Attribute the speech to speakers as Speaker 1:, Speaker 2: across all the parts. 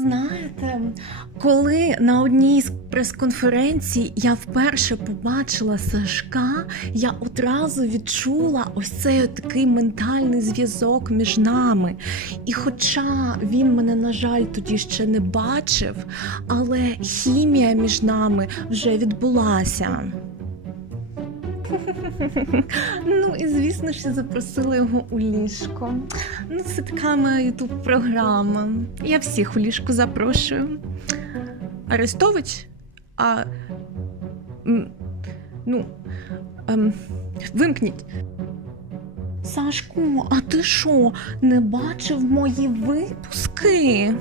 Speaker 1: Знаєте, коли на одній з прес-конференцій я вперше побачила Сашка, я одразу відчула ось цей такий ментальний зв'язок між нами. І хоча він мене, на жаль, тоді ще не бачив, але хімія між нами вже відбулася. Ну і звісно ж я запросила його у ліжко. Ну, це така моя ютуб програма. Я всіх у ліжку запрошую. Арестович? А. Ну. Ем, вимкніть. Сашку, а ти що, не бачив мої випуски?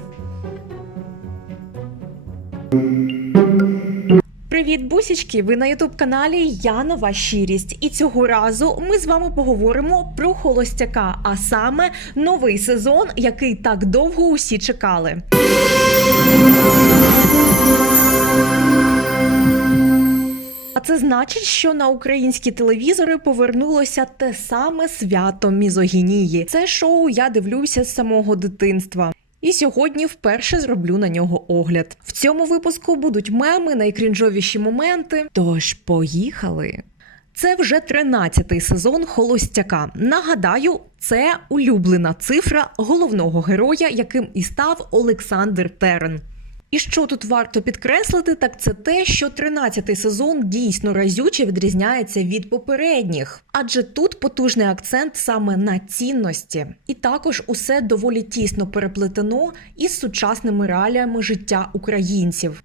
Speaker 1: Привіт, бусічки! Ви на ютуб каналі Я Нова Щирість. І цього разу ми з вами поговоримо про холостяка, а саме новий сезон, який так довго усі чекали. А це значить, що на українські телевізори повернулося те саме свято мізогінії. Це шоу я дивлюся з самого дитинства. І сьогодні вперше зроблю на нього огляд. В цьому випуску будуть меми, найкрінжовіші моменти. Тож поїхали. Це вже 13-й сезон Холостяка. Нагадаю, це улюблена цифра головного героя, яким і став Олександр Терен. І що тут варто підкреслити, так це те, що 13-й сезон дійсно разюче відрізняється від попередніх, адже тут потужний акцент саме на цінності, і також усе доволі тісно переплетено із сучасними реаліями життя українців.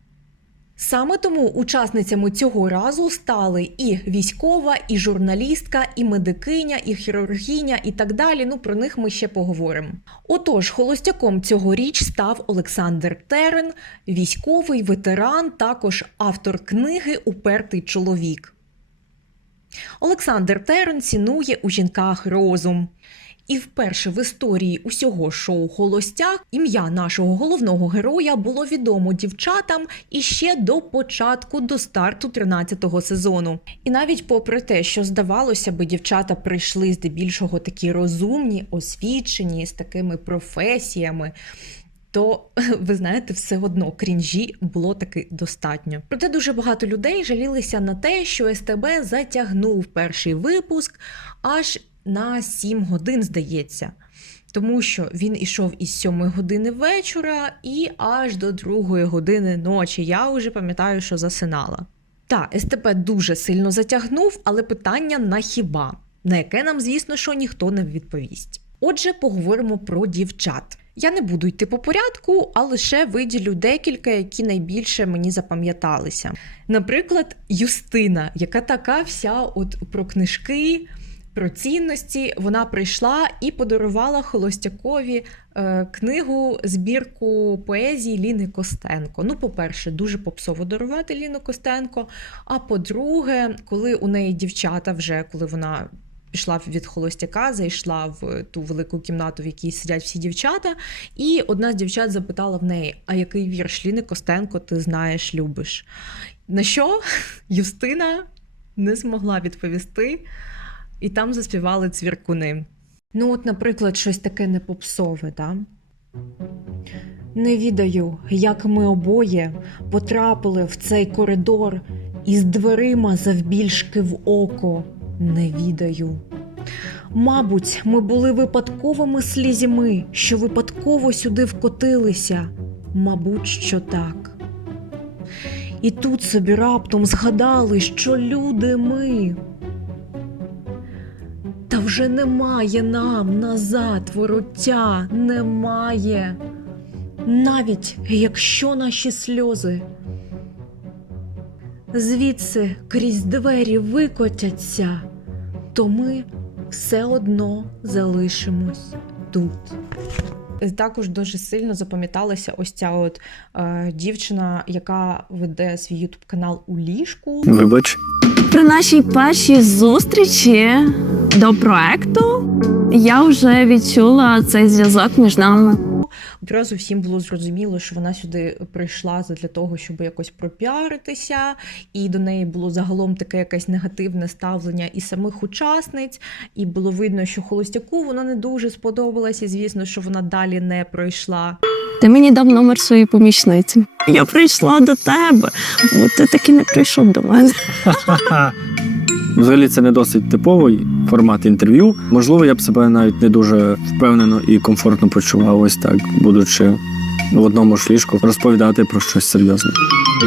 Speaker 1: Саме тому учасницями цього разу стали і військова, і журналістка, і медикиня, і хірургіня, і так далі. Ну про них ми ще поговоримо. Отож, холостяком цьогоріч став Олександр Терен, військовий ветеран, також автор книги Упертий чоловік. Олександр Терен цінує у жінках розум. І вперше в історії усього шоу Холостяк ім'я нашого головного героя було відомо дівчатам іще до початку до старту 13-го сезону. І навіть попри те, що здавалося би, дівчата прийшли здебільшого такі розумні, освічені з такими професіями. То ви знаєте, все одно крінжі було таки достатньо. Проте дуже багато людей жалілися на те, що СТБ затягнув перший випуск аж на 7 годин, здається. Тому що він ішов із 7 години вечора і аж до 2 години ночі. Я вже пам'ятаю, що засинала. Та, СТП дуже сильно затягнув, але питання на хіба, на яке нам, звісно, що ніхто не відповість. Отже, поговоримо про дівчат. Я не буду йти по порядку, а лише виділю декілька, які найбільше мені запам'яталися. Наприклад, Юстина, яка така вся от про книжки, про цінності, вона прийшла і подарувала Холостякові е, книгу збірку поезії Ліни Костенко. Ну, по-перше, дуже попсово дарувати Ліну Костенко. А по-друге, коли у неї дівчата вже коли вона. Пішла від холостяка, зайшла в ту велику кімнату, в якій сидять всі дівчата, і одна з дівчат запитала в неї: А який вірш Ліни Костенко ти знаєш, любиш? На що Юстина не змогла відповісти, і там заспівали цвіркуни. Ну, от, наприклад, щось таке непопсове, да? Не відаю, як ми обоє потрапили в цей коридор із дверима завбільшки в око. Не відаю. Мабуть, ми були випадковими слізьми, що випадково сюди вкотилися. Мабуть, що так. І тут собі раптом згадали, що люди ми. Та вже немає нам назад вороття, немає. Навіть якщо наші сльози звідси крізь двері викотяться, то ми все одно залишимось тут. Також дуже сильно запам'яталася ось ця от е, дівчина, яка веде свій ютуб канал у ліжку.
Speaker 2: Вибач,
Speaker 3: При нашій першій зустрічі до проекту я вже відчула цей зв'язок між нами.
Speaker 1: Одразу всім було зрозуміло, що вона сюди прийшла для того, щоб якось пропіаритися, і до неї було загалом таке якесь негативне ставлення і самих учасниць. І було видно, що холостяку вона не дуже сподобалася. і, Звісно, що вона далі не пройшла.
Speaker 3: Ти мені дав номер своєї помічниці. Я прийшла до тебе, бо ти таки не прийшов до мене.
Speaker 2: Взагалі це не досить типовий формат інтерв'ю. Можливо, я б себе навіть не дуже впевнено і комфортно почував ось так, будучи в одному ж ліжку, розповідати про щось серйозне,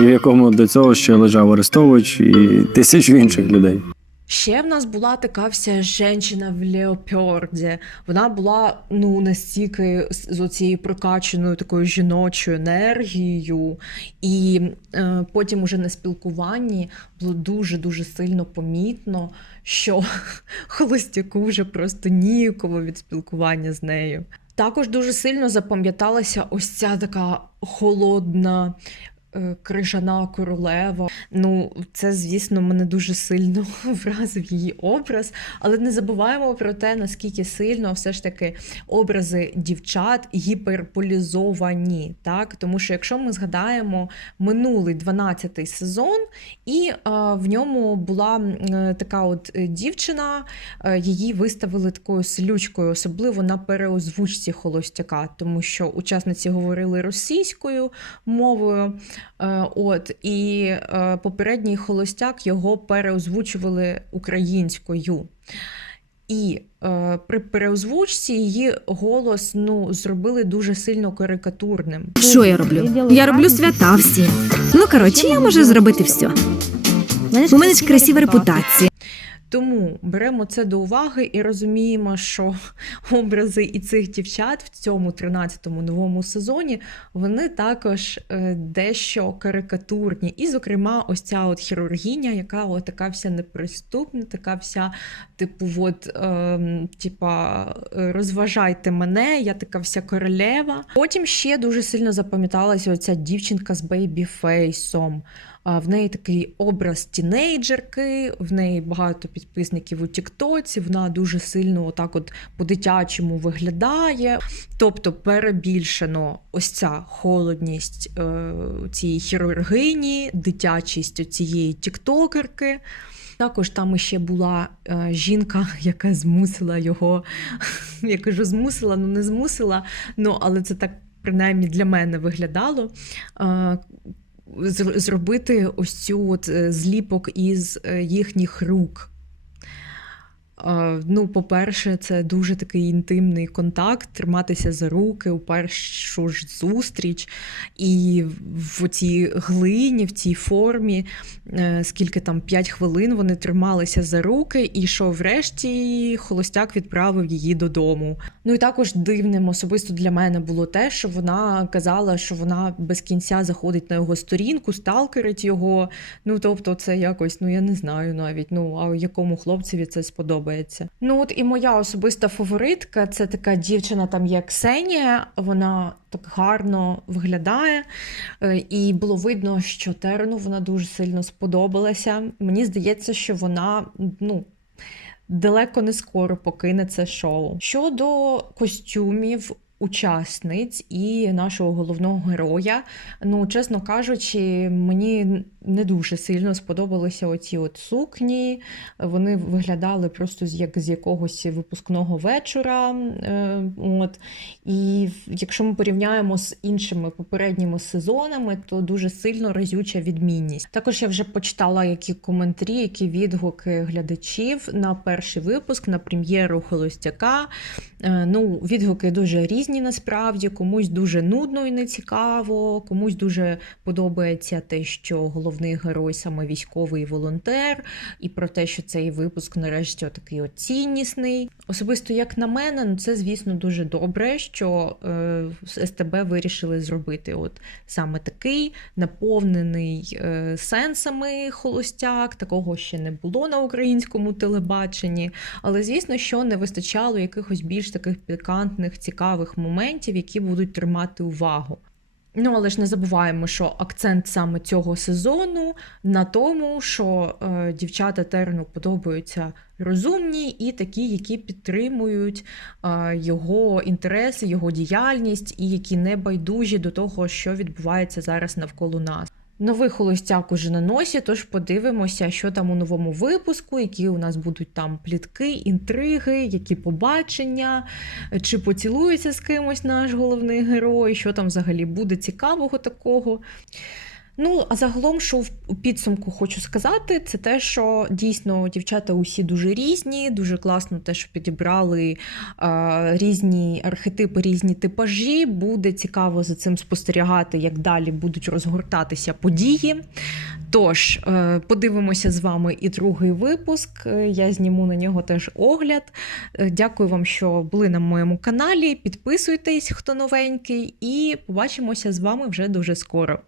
Speaker 2: і в якому до цього ще лежав Арестович і тисячу інших людей.
Speaker 1: Ще в нас була така вся жінка в леопарді. Вона була ну настільки з оцією прокаченою такою жіночою енергією, і е, потім уже на спілкуванні було дуже дуже сильно помітно, що холостяку вже просто ніяково від спілкування з нею. Також дуже сильно запам'яталася ось ця така холодна. Е, Крижана королева. Ну, це, звісно, мене дуже сильно вразив її образ, але не забуваємо про те, наскільки сильно все ж таки образи дівчат гіперполізовані. Так? Тому що якщо ми згадаємо минулий 12-й сезон, і е, в ньому була м, е, така от дівчина, е, її виставили такою селючкою, особливо на переозвучці холостяка, тому що учасниці говорили російською мовою. Е, От і е, попередній холостяк його переозвучували українською. І е, при переозвучці її голос ну, зробили дуже сильно карикатурним.
Speaker 4: Що я роблю? Я роблю свята всі. Ну коротше, я можу зробити все. У мене ж красива репутація.
Speaker 1: Тому беремо це до уваги і розуміємо, що образи і цих дівчат в цьому 13-му новому сезоні вони також е, дещо карикатурні. І, зокрема, ось ця от хірургіня, яка от така вся неприступна, така вся, типу, от, е, типа, розважайте мене, я така вся королева. Потім ще дуже сильно запам'яталася оця дівчинка з бейбі-фейсом. В неї такий образ тінейджерки, в неї багато підписників у Тіктоці. Вона дуже сильно отак от по-дитячому виглядає. Тобто перебільшено ось ця холодність е, цієї хірургині, дитячість цієї тіктокерки. Також там ще була е, жінка, яка змусила його. Я кажу, змусила, ну не змусила, ну але це так принаймні для мене виглядало. Е, зробити ось цю от е, зліпок із е, їхніх рук. Ну, по-перше, це дуже такий інтимний контакт, триматися за руки у першу ж зустріч, і в цій глині, в цій формі, е, скільки там 5 хвилин вони трималися за руки, і що врешті холостяк відправив її додому. Ну і також дивним особисто для мене було те, що вона казала, що вона без кінця заходить на його сторінку, сталкерить його. Ну тобто, це якось, ну я не знаю навіть. Ну а якому хлопцеві це сподобається. Ну от і моя особиста фаворитка це така дівчина, там є Ксенія. Вона так гарно виглядає, Е, і було видно, що Терену вона дуже сильно сподобалася. Мені здається, що вона ну. Далеко не скоро покине це шоу. Щодо костюмів учасниць і нашого головного героя, ну, чесно кажучи, мені не дуже сильно сподобалися оці от сукні. Вони виглядали просто як з якогось випускного вечора. Е, от. І якщо ми порівняємо з іншими попередніми сезонами, то дуже сильно разюча відмінність. Також я вже почитала які коментарі, які відгуки глядачів на перший випуск, на прем'єру Холостяка. Е, Ну, відгуки дуже різні насправді. Комусь дуже нудно і нецікаво, комусь дуже подобається те, що головний герой саме військовий волонтер, і про те, що цей випуск нарешті такий от ціннісний. Особисто, як на мене, ну це звісно дуже добре, що е, СТБ вирішили зробити от саме такий наповнений е, сенсами холостяк. Такого ще не було на українському телебаченні. Але звісно, що не вистачало якихось більш таких пікантних, цікавих моментів, які будуть тримати увагу. Ну, але ж не забуваємо, що акцент саме цього сезону на тому, що е, дівчата Терну подобаються розумні і такі, які підтримують е, його інтереси, його діяльність, і які не байдужі до того, що відбувається зараз навколо нас. Новий холостяк уже на носі, тож подивимося, що там у новому випуску, які у нас будуть там плітки, інтриги, які побачення, чи поцілується з кимось наш головний герой, що там взагалі буде цікавого такого. Ну, а загалом, що в підсумку хочу сказати, це те, що дійсно дівчата усі дуже різні, дуже класно те, що підібрали е, різні архетипи, різні типажі. Буде цікаво за цим спостерігати, як далі будуть розгортатися події. Тож, е, подивимося з вами і другий випуск. Е, Я зніму на нього теж огляд. Е, Дякую вам, що були на моєму каналі. Підписуйтесь, хто новенький, і побачимося з вами вже дуже скоро.